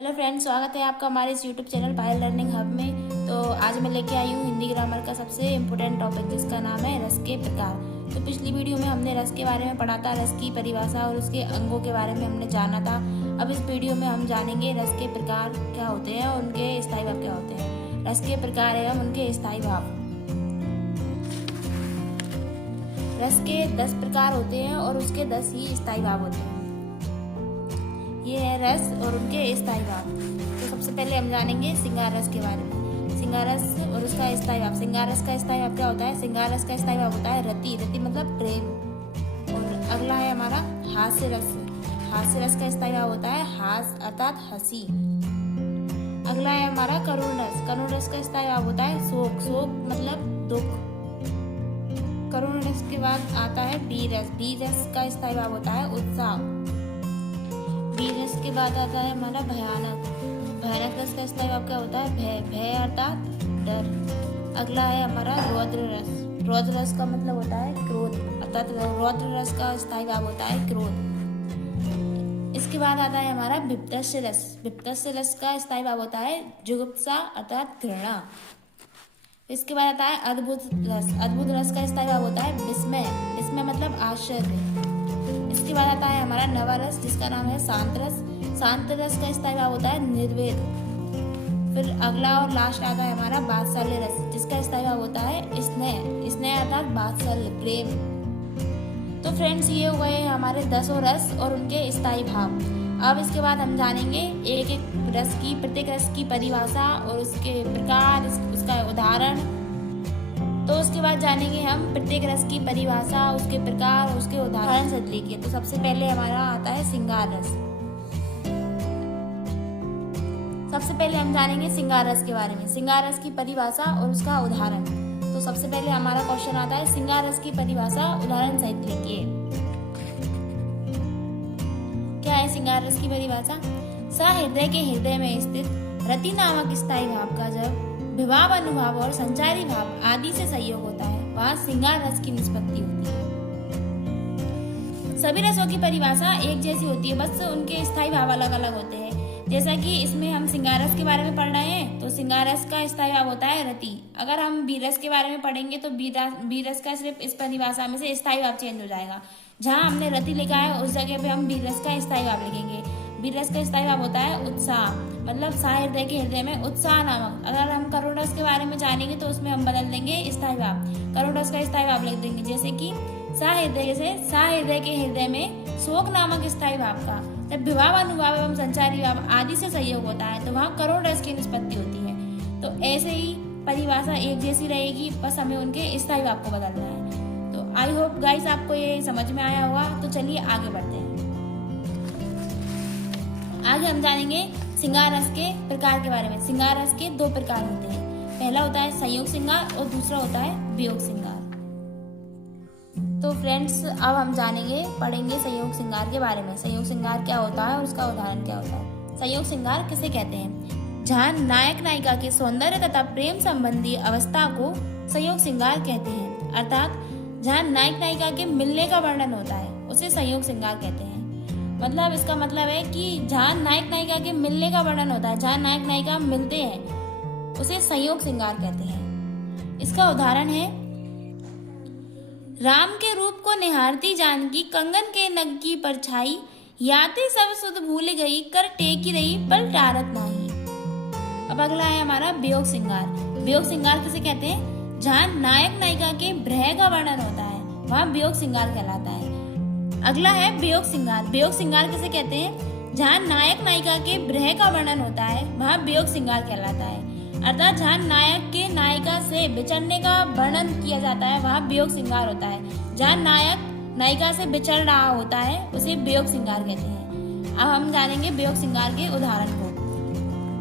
Hello friends, स्वागत है आपका हमारे इस यूट्यूब चैनल पायल लर्निंग हब में। तो आज मैं लेके आई हूँ हिंदी ग्रामर का सबसे इम्पोर्टेंट टॉपिक, जिसका नाम है रस के प्रकार। तो पिछली वीडियो में हमने रस के बारे में पढ़ा था, रस की परिभाषा और उसके अंगों के बारे में हमने जाना था। अब इस वीडियो में हम जानेंगे रस के प्रकार क्या होते हैं और उनके स्थायी भाव क्या होते हैं। रस के प्रकार एवं उनके स्थायी भाव। रस के 10 प्रकार होते हैं और उसके 10 ही स्थायी भाव होते हैं। ये है रस और उनके स्थायी भाव। तो सबसे पहले हम जानेंगे श्रृंगार रस के बारे में। श्रृंगार रस और उसका स्थायी भाव। श्रृंगार रस का स्थायी भाव क्या होता है? श्रृंगार रस का स्थायी भाव होता है रति। रति मतलब प्रेम। और अगला है हमारा हास्य रस। हास्य रस का स्थायी भाव होता है हास अर्थात हंसी। अगला है हमारा करुण रस। करुण रस का स्थायी भाव होता है शोक। शोक मतलब दुख। करुण रस के बाद आता है वीर रस। वीर रस का स्थायी भाव होता है उत्साह। वीर रस के बाद आता है हमारा भयानक। भयानक रस का स्थायी भाव क्या होता है? भय। भय अर्थात डर। अगला है हमारा रौद्र रस। रौद्र रस का मतलब होता है क्रोध, अर्थात रौद्र रस का स्थायी भाव होता है क्रोध। इसके बाद आता है हमारा भीभत्स्य रस। भीभत्स्य रस का स्थायी भाव होता है जुगुप्सा अर्थात घृणा। इसके बाद आता है अद्भुत रस। अद्भुत रस का स्थायी भाव होता है विस्मय। विस्मय मतलब आश्चर्य। इसके बाद आता है हमारा नवा रस, जिसका नाम है शांत रस। शांत रस का स्थायी भाव होता है निर्वेद। फिर अगला और लास्ट आता है हमारा वात्सल्य रस, जिसका स्थायी भाव होता है स्नेह। स्नेह अर्थात वात्सल्य प्रेम। तो फ्रेंड्स, ये हो गए हमारे 10 रस और उनके स्थायी भाव। अब इसके बाद हम जानेंगे एक एक रस की, प्रत्येक रस की परिभाषा और उसके प्रकार, उसका उदाहरण। तो उसके बाद जानेंगे हम प्रत्येक रस की परिभाषा, उसके प्रकार, उसके उदाहरण से लिखिए। तो सबसे पहले हमारा आता है श्रृंगार रस। सबसे पहले हम जानेंगे श्रृंगार रस के बारे में, श्रृंगार रस की परिभाषा और उसका उदाहरण। तो सबसे पहले हमारा क्वेश्चन आता है श्रृंगार रस की परिभाषा उदाहरण सहित लिखिए। क्या है श्रृंगार रस की परिभाषा? सहृदय के हृदय में स्थित रति नामक स्थायी भाव का जब विभाव, अनुभाव और संचारी भाव आदि से संयोग होता है, वहाँ श्रृंगार रस की निष्पत्ति होती है। सभी रसों की परिभाषा एक जैसी होती है, बस उनके स्थायी भाव अलग अलग होते हैं। जैसा कि इसमें हम श्रृंगार रस के बारे में पढ़ रहे हैं, तो श्रृंगार रस का स्थायी भाव होता है रति। अगर हम वीर रस के बारे में पढ़ेंगे तो वीर रस का सिर्फ इस परिभाषा में से स्थायी भाव चेंज हो जाएगा। जहाँ हमने रति लिखा है उस जगह पे हम वीर रस का स्थायी भाव लिखेंगे। वीर रस का स्थायी भाव होता है उत्साह, मतलब सहृदय के हृदय में उत्साह नामक। अगर हम करुण रस के बारे में जानेंगे तो उसमें हम बदल देंगे स्थायी भाव, करुण रस का स्थायी भाव लिख देंगे। जैसे कि सहृदय के हृदय में शोक नामक स्थायी भाव का जब विभाव, अनुभाव एवं संचारी भाव आदि से संयोग होता है, तो वहाँ करुण रस की निष्पत्ति होती है। तो ऐसे ही परिभाषा एक जैसी रहेगी, बस हमें उनके स्थायी भाव को बदलना है। तो आई होप गाइस आपको ये समझ में आया होगा। तो चलिए आगे बढ़ते हैं। आगे हम जानेंगे श्रृंगार रस के प्रकार के बारे में। श्रृंगार रस के 2 प्रकार होते हैं। पहला होता है संयोग श्रृंगार और दूसरा होता है वियोग श्रृंगार। तो फ्रेंड्स, अब हम जानेंगे, पढ़ेंगे संयोग श्रृंगार के बारे में। संयोग श्रृंगार क्या होता है और उसका उदाहरण क्या होता है। संयोग श्रृंगार किसे कहते हैं? जहाँ नायक नायिका के सौंदर्य तथा प्रेम संबंधी अवस्था को संयोग श्रृंगार कहते हैं, अर्थात जहाँ नायक नायिका के मिलने का वर्णन होता है उसे संयोग श्रृंगार कहते हैं। मतलब इसका मतलब है कि जहाँ नायक नायिका के मिलने का वर्णन होता है, जहाँ नायक नायिका मिलते हैं, उसे संयोग श्रृंगार कहते हैं। इसका उदाहरण है, राम के रूप को निहारती जानकी कंगन के नग की परछाई, याते सब सुध भूल गई कर टेकी रही पर टारत नाही। अब अगला है हमारा वियोग श्रृंगार। वियोग श्रृंगार किसे कहते हैं? जहाँ नायक नायिका के विरह का वर्णन होता है, वहाँ वियोग श्रृंगार कहलाता है। अगला है वियोग श्रृंगार। वियोग श्रृंगार किसे कहते हैं? जहाँ नायक नायिका के विरह का वर्णन होता है, वहाँ वियोग श्रृंगार कहलाता है। अर्थात जहाँ नायक के नायिका से बिछड़ने का वर्णन किया जाता है, वहाँ वियोग श्रृंगार होता है। जहाँ नायक नायिका से बिछड़ रहा होता है, उसे वियोग श्रृंगार कहते हैं। अब हम जानेंगे वियोग श्रृंगार के उदाहरण को।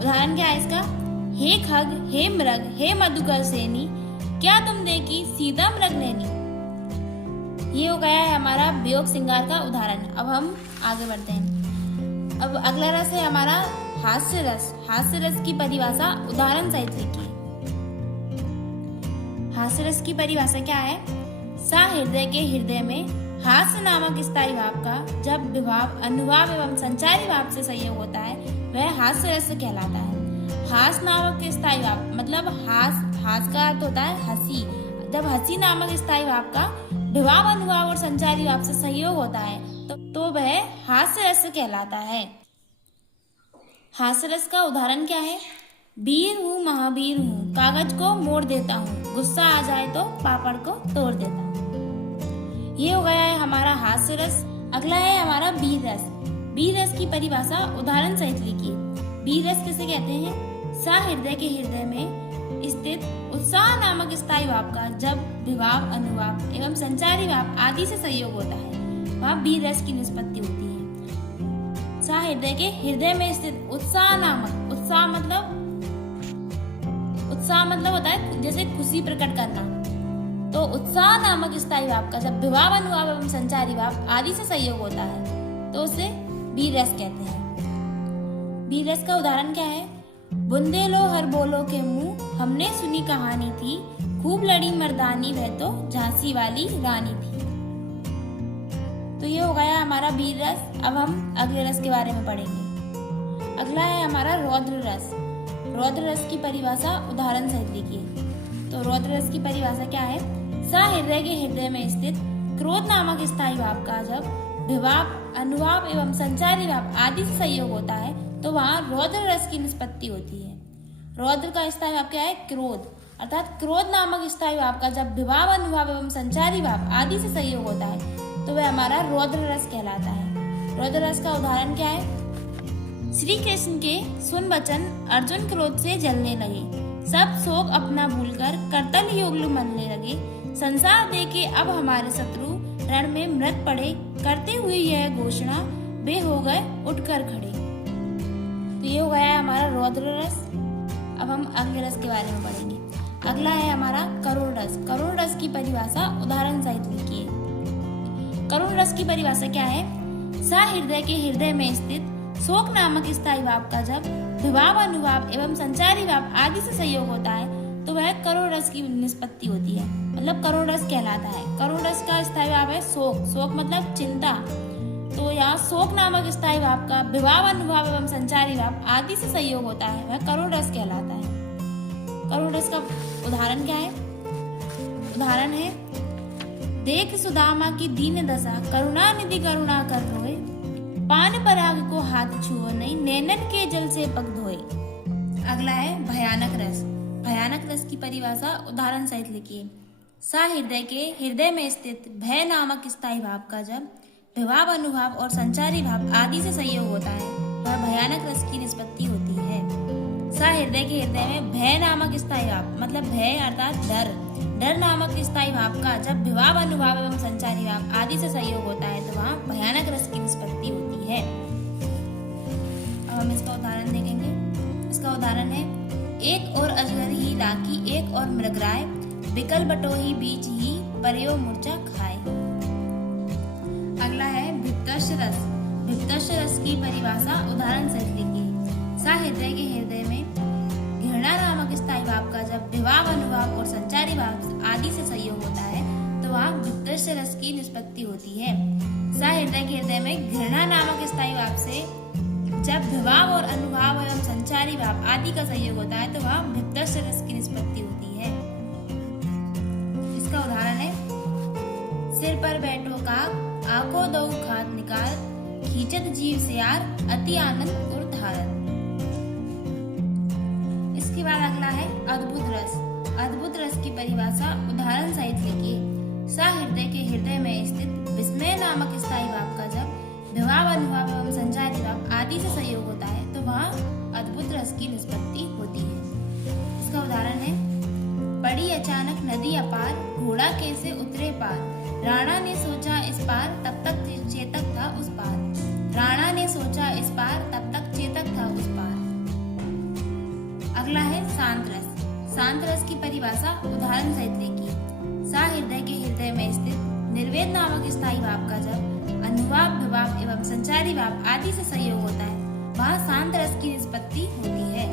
उदाहरण क्या है इसका? हे खग, हे मृग, हे मधुकर सेनी, क्या तुम देखी सीता मृग नैनी। ये हो गया है हमारा वियोग श्रृंगार का उदाहरण। अब हम आगे बढ़ते हैं। अब अगला रस है हमारा हास्य रस। हास्य रस की परिभाषा उदाहरण सहित लिखिए। हास्य रस की परिभाषा क्या है? सहृदय के हृदय में हास्य नामक स्थायी भाव का जब विभाव, अनुभाव एवं संचारी भाव से संयोग होता है, वह हास्य रस कहलाता है। हास नामक स्थायी भाव मतलब हास का अर्थ होता है हंसी। जब हंसी नामक स्थायी भाव का विभाव अनुभाव और संचारी भाव से संयोग होता है तो वह हास्य रस कहलाता है। हास्य रस का उदाहरण क्या है? वीर हूँ महावीर हूँ, कागज को मोड़ देता हूँ, गुस्सा आ जाए तो पापड़ को तोड़ देता हूँ। ये हो गया है हमारा हास्य रस। अगला है हमारा वीर रस। वीर रस की परिभाषा उदाहरण सहित लिखिए। वीर रस किसे कहते हैं? हृदय के हृदय में स्थित उत्साह नामक स्थायी भाव का जब विभाव अनुभाव एवं संचारी भाव आदि से संयोग होता है वहाँ वीर रस की निष्पत्ति होती है। हृदय के हृदय में स्थित उत्साह नामक उत्साह मतलब होता है जैसे खुशी प्रकट करना। तो उत्साह नामक स्थायी भाव का जब विभाव अनुभाव एवं संचारी भाव आदि से संयोग होता है तो उसे वीर रस कहते हैं। वीर रस का उदाहरण क्या है? बुंदे लो हर बोलो के मुंह, हमने सुनी कहानी थी, खूब लड़ी मर्दानी वह तो झांसी वाली रानी थी। तो ये हो गया हमारा वीर रस। अब हम अगले रस के बारे में पढ़ेंगे। अगला है हमारा रौद्र रस। रौद्र रस की परिभाषा उदाहरण सहित लिखिए। तो रौद्र रस की परिभाषा क्या है? हृदय के हृदय में स्थित क्रोध नामक स्थायी भाव का जब विभाव अनुभाव एवं संचारी भाव आदि से संयोग होता है तो वहाँ रौद्र रस की निष्पत्ति होती है। रौद्र का स्थायी भाव क्या है? क्रोध। अर्थात क्रोध नामक स्थायी भाव का जब विभाव अनुभाव एवं संचारी भाव आदि से संयोग होता है तो वह हमारा रौद्र रस कहलाता है। रौद्र रस का उदाहरण क्या है? श्री कृष्ण के सुन वचन अर्जुन क्रोध से जलने लगे, सब शोक अपना भूलकर करतल युगल मनने लगे, संसार देखे अब हमारे शत्रु रण में मृत पड़े, करते हुए यह घोषणा वे हो गए उठकर खड़े। तो ये हो गया है हमारा रौद्र रस। अब हम अगले रस के बारे में पढ़ेंगे। अगला है हमारा करुण रस। करुण रस की परिभाषा उदाहरण सहित लिखिए। करुण रस की परिभाषा क्या है? हृदय के हृदय में स्थित शोक नामक स्थायी भाव का जब विभाव अनुभाव एवं संचारी भाव आदि से संयोग होता है तो वह करुण रस की निष्पत्ति होती है, मतलब करुण रस कहलाता है। करुण रस का स्थायी भाव है शोक। शोक मतलब चिंता। तो यहाँ शोक नामक स्थायी भाव का विभाव अनुभाव एवं संचारी भाव आदि से संयोग होता है वह करुण रस कहलाता है। करुण रस का उदाहरण क्या है? उदाहरण है देख सुदामा की दीन दशा, करुणा निधि करुणा कर रोए, पान पराग को हाथ छुओ नहीं, नैनन के जल से पग धोए। अगला है भयानक रस। भयानक रस की परिभाषा उदाहरण सहित लिखिए। हृदय के हृदय में स्थित भय नामक स्थायी भाव का जब विभाव अनुभाव और संचारी भाव आदि से संयोग होता है वह भयानक रस की निष्पत्ति होती है। हृदय के हृदय में भय नामक स्थायी भाव मतलब भय अर्थात डर। डर नामक स्थायी भाव का जब विभाव अनुभाव एवं संचारी भाव आदि से संयोग होता है तो वहाँ भयानक रस की निष्पत्ति होती है। अब हम इसका उदाहरण देखेंगे। इसका उदाहरण है एक और अजगर ही राखी, एक और मृगराय, बिकल बटोही बीच ही परयो मूर्छा खाए। अगला है भिप्तश रस। भिप्तश रस की परिभाषा उदाहरण सहित लिखिए। हृदय के हृदय में घृणा नामक स्थायी भाव का जब विभाव अनुभाव और संचारी भाव आदि से संयोग होता है तो वहाँ भिप्तश रस की निष्पत्ति होती है। हृदय के हृदय में घृणा नामक स्थायी भाव से जब विभाव और अनुभाव एवं संचारी भाव आदि का संयोग होता है तो वहाँ भिप्तश रस की निष्पत्ति होती है। इसका उदाहरण है सिर पर बैठो काक, आंखों दो खात निकाल, खींचत जीव से यार, अति आनंद उर धारत। इसके बाद अगला है अद्भुत रस। अद्भुत रस की परिभाषा उदाहरण सहित लिखिए। हृदय के हृदय में स्थित विस्मय नामक स्थायी भाव का जब विभाव अनुभाव एवं संचारी भाव आदि से संयोग होता है तो वहाँ अद्भुत रस की निष्पत्ति होती है। इसका उदाहरण है पड़ी अचानक नदी अपार, घोड़ा कैसे उतरे पार, राणा ने सोचा इस पार तब तक चेतक था उस पार। राणा ने सोचा इस पार तब तक चेतक था उस पार। अगला है शांत रस। शांत रस की परिभाषा उदाहरण सहित लिखिए। हृदय के हृदय में स्थित निर्वेद नामक स्थायी भाव का जब अनुभाव विभाव एवं संचारी भाव आदि से संयोग होता है वहाँ शांत रस की निष्पत्ति होती है।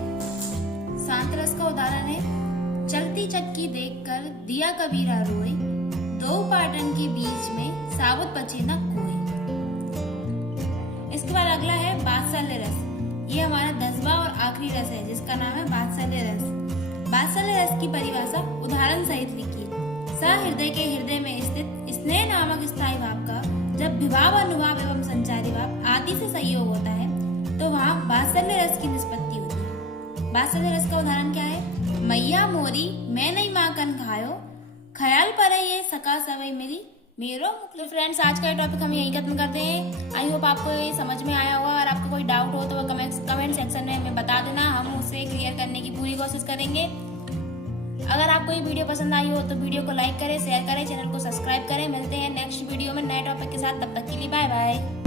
शांत रस का उदाहरण है चलती चक्की देखकर दिया कबीरा रोए, दो पाटन के बीच में साबुत बचे न कोई। इसके बाद अगला है वात्सल्य रस। ये हमारा 10वां और आखिरी रस है जिसका नाम है वात्सल्य रस। वात्सल्य रस की परिभाषा उदाहरण सहित लिखिए। सहृदय के हृदय में स्थित स्नेह नामक स्थायी भाव का जब विभाव, अनुभाव एवं संचारी भाव आदि से संयोग होता है तो वहाँ वात्सल्य रस की निष्पत्ति होती है। वात्सल्य रस का उदाहरण क्या है? मैया मोरी मैं नहीं माखन खायो, ख्याल पर है ये सका सवई मेरी मेरो। तो फ्रेंड्स, आज का टॉपिक हम यही खत्म करते हैं। आई होप आपको ये समझ में आया होगा। अगर आपको कोई डाउट हो तो वो कमेंट सेक्शन में हमें बता देना, हम उसे क्लियर करने की पूरी कोशिश करेंगे। अगर आपको ये वीडियो पसंद आई हो तो वीडियो को लाइक करें, शेयर करें, चैनल को सब्सक्राइब करें। मिलते हैं नेक्स्ट वीडियो में नए टॉपिक के साथ। तब तक के लिए बाय बाय।